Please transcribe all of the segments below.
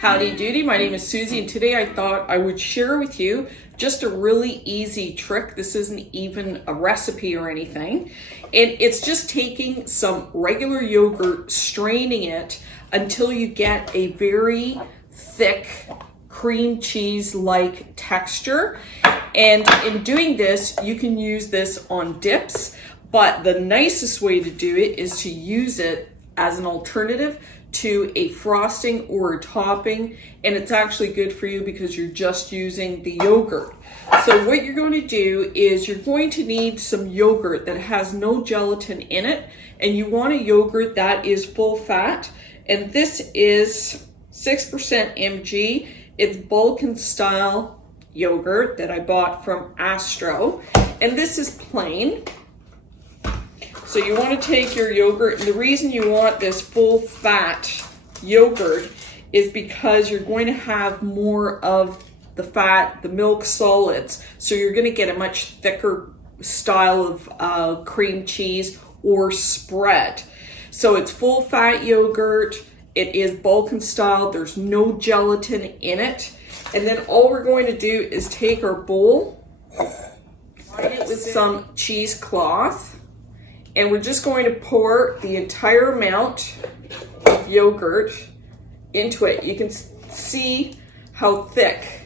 Howdy doody, my name is Susie and today I thought I would share with you just a really easy trick. This isn't even a recipe or anything. And it's just taking some regular yogurt, straining it until you get a very thick cream cheese-like texture. And in doing this, you can use this on dips, but the nicest way to do it is to use it as an alternative to a frosting or a topping, and it's actually good for you because you're just using the yogurt. So what you're going to do is you're going to need some yogurt that has no gelatin in it, and you want a yogurt that is full fat, and this is 6% mg. It's Balkan style yogurt that I bought from Astro, and this is plain. So you want to take your yogurt, and the reason you want this full fat yogurt is because you're going to have more of the fat, the milk solids. So you're going to get a much thicker style of cream cheese or spread. So it's full fat yogurt. It is Balkan style. There's no gelatin in it. And then all we're going to do is take our bowl, line it with some cheesecloth, and we're just going to pour the entire amount of yogurt into it. You can see how thick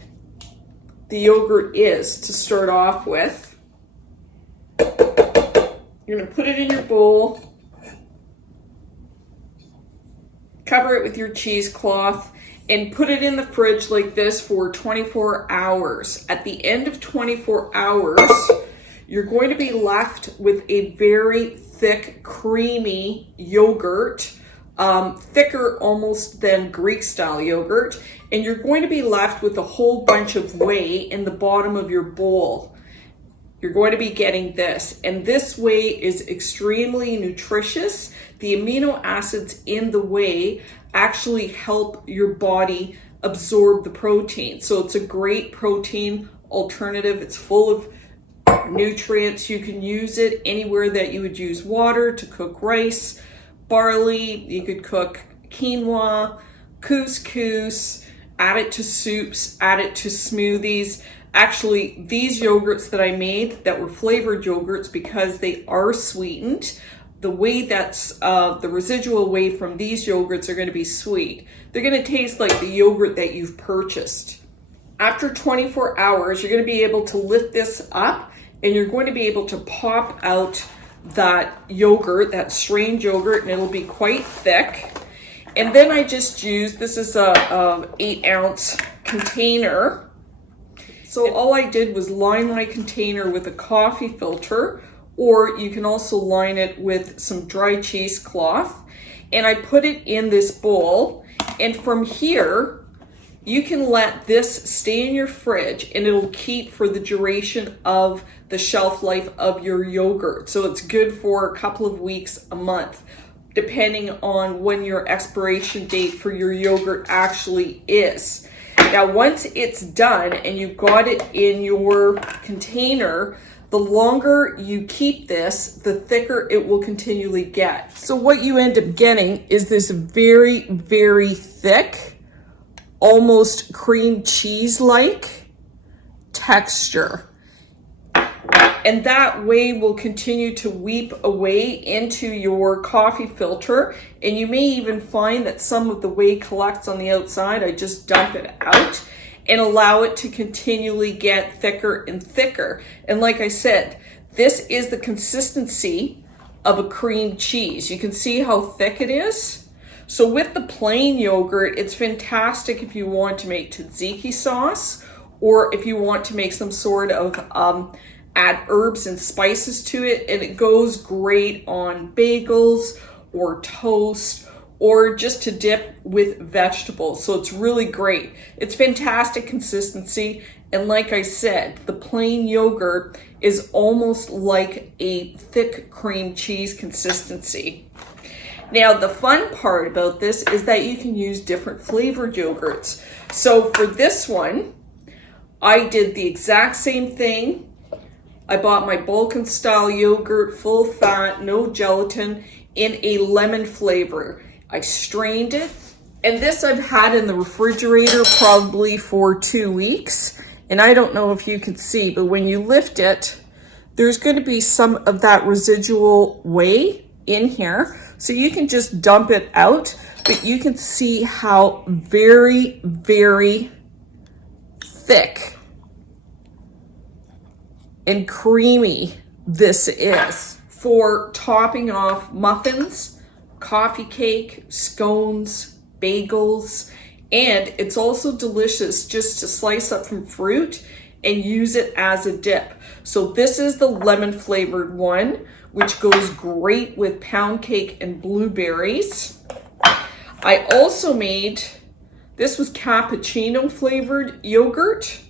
the yogurt is to start off with. You're going to put it in your bowl, cover it with your cheesecloth, and put it in the fridge like this for 24 hours. At the end of 24 hours, you're going to be left with a very thick, creamy yogurt, thicker almost than Greek style yogurt, and you're going to be left with a whole bunch of whey in the bottom of your bowl. You're going to be getting this, and this whey is extremely nutritious. The amino acids in the whey actually help your body absorb the protein. So it's a great protein alternative. It's full of nutrients. You can use it anywhere that you would use water to cook rice, barley. You could cook quinoa, couscous, add it to soups, add it to smoothies. Actually, these yogurts that I made that were flavored yogurts, because they are sweetened, the whey that's the residual whey from these yogurts are going to be sweet. They're going to taste like the yogurt that you've purchased. After 24 hours, you're going to be able to lift this up, and you're going to be able to pop out that yogurt, that strained yogurt, and it'll be quite thick. And then I just used, this is a 8-ounce container. So all I did was line my container with a coffee filter, or you can also line it with some dry cheesecloth. And I put it in this bowl, and from here, you can let this stay in your fridge and it'll keep for the duration of the shelf life of your yogurt. So it's good for a couple of weeks, a month, depending on when your expiration date for your yogurt actually is. Now, once it's done and you've got it in your container, the longer you keep this, the thicker it will continually get. So what you end up getting is this very, very thick, almost cream cheese-like texture. And that whey will continue to weep away into your coffee filter. And you may even find that some of the whey collects on the outside. I just dump it out and allow it to continually get thicker and thicker. And like I said, this is the consistency of a cream cheese. You can see how thick it is. So with the plain yogurt, it's fantastic if you want to make tzatziki sauce, or if you want to make some sort of add herbs and spices to it, and it goes great on bagels or toast, or just to dip with vegetables. So it's really great. It's fantastic consistency, and like I said, the plain yogurt is almost like a thick cream cheese consistency. Now, the fun part about this is that you can use different flavored yogurts. So for this one, I did the exact same thing. I bought my Balkan style yogurt, full fat, no gelatin, in a lemon flavor. I strained it, And this I've had in the refrigerator probably for 2 weeks. And I don't know if you can see, but when you lift it, there's going to be some of that residual whey in here. So you can just dump it out, but you can see how very, very thick and creamy this is for topping off muffins, coffee cake, scones, bagels, and it's also delicious just to slice up some fruit and use it as a dip. So this is the lemon flavored one, which goes great with pound cake and blueberries. I also made, this was cappuccino flavored yogurt.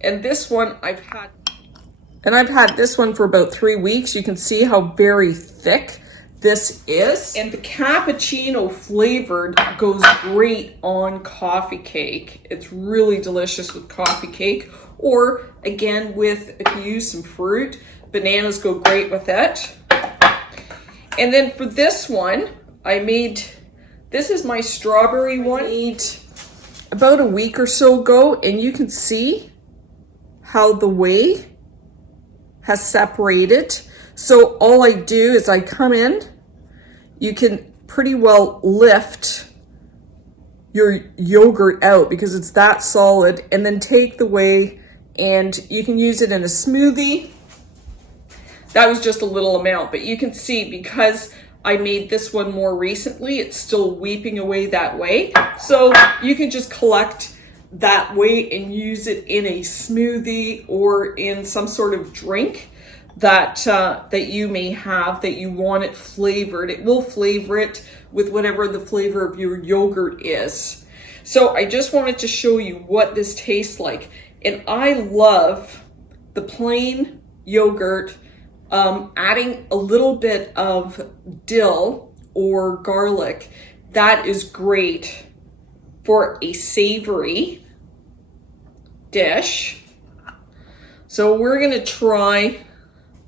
And this one I've had this one for about 3 weeks. You can see how very thick this is. And the cappuccino flavored goes great on coffee cake. It's really delicious with coffee cake. Or again, if you use some fruit, bananas go great with it. And then for this one, this is my strawberry one. I made about a week or so ago, and you can see how the whey has separated. So all I do is I come in, you can pretty well lift your yogurt out because it's that solid, and then take the whey and you can use it in a smoothie. That was just a little amount, but you can see because I made this one more recently, it's still weeping away that whey. So you can just collect that whey and use it in a smoothie or in some sort of drink that you may have that you want it flavored. It will flavor it with whatever the flavor of your yogurt is. So I just wanted to show you what this tastes like. And I love the plain yogurt, adding a little bit of dill or garlic. That is great for a savory dish. So we're gonna try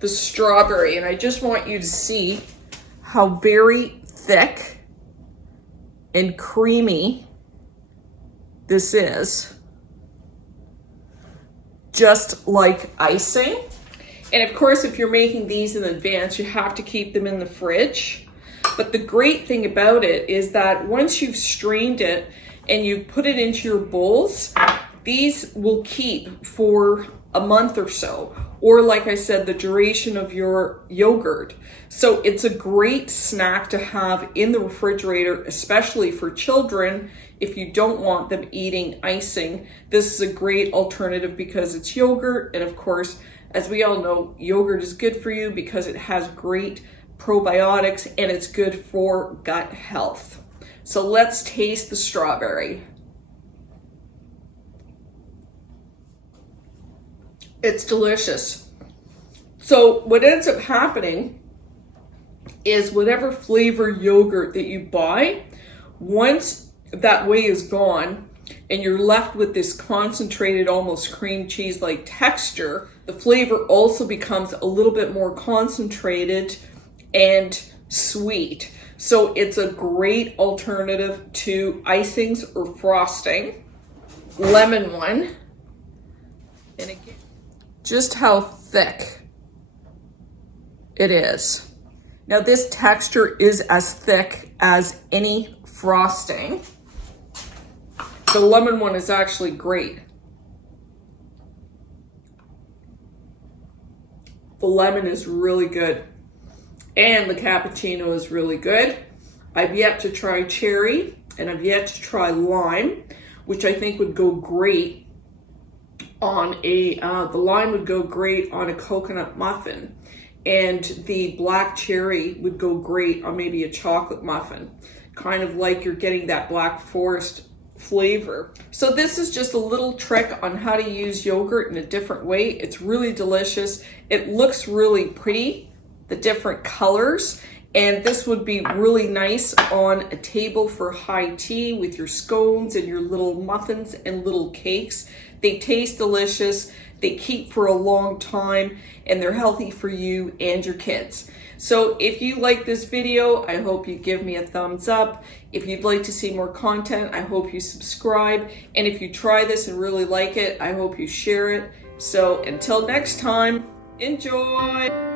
the strawberry, and I just want you to see how very thick and creamy this is. Just like icing. And of course, if you're making these in advance, you have to keep them in the fridge. But the great thing about it is that once you've strained it and you put it into your bowls, these will keep for a month or so, or like I said, the duration of your yogurt. So it's a great snack to have in the refrigerator, especially for children. If you don't want them eating icing, this is a great alternative because it's yogurt. And of course, as we all know, yogurt is good for you because it has great probiotics and it's good for gut health. So let's taste the strawberry. It's delicious. So what ends up happening is whatever flavor yogurt that you buy, once that whey is gone and you're left with this concentrated, almost cream cheese-like texture, the flavor also becomes a little bit more concentrated and sweet. So it's a great alternative to icings or frosting. Lemon one. And again, just how thick it is. Now this texture is as thick as any frosting. The lemon one is actually great. The lemon is really good. And the cappuccino is really good. I've yet to try cherry, and I've yet to try lime, which I think would go great on the lime would go great on a coconut muffin, and the black cherry would go great on maybe a chocolate muffin, kind of like you're getting that Black Forest flavor. So this is just a little trick on how to use yogurt in a different way. It's really delicious. It looks really pretty, the different colors, and this would be really nice on a table for high tea with your scones and your little muffins and little cakes. They taste delicious, they keep for a long time, and they're healthy for you and your kids. So if you like this video, I hope you give me a thumbs up. If you'd like to see more content, I hope you subscribe. And if you try this and really like it, I hope you share it. So until next time, enjoy!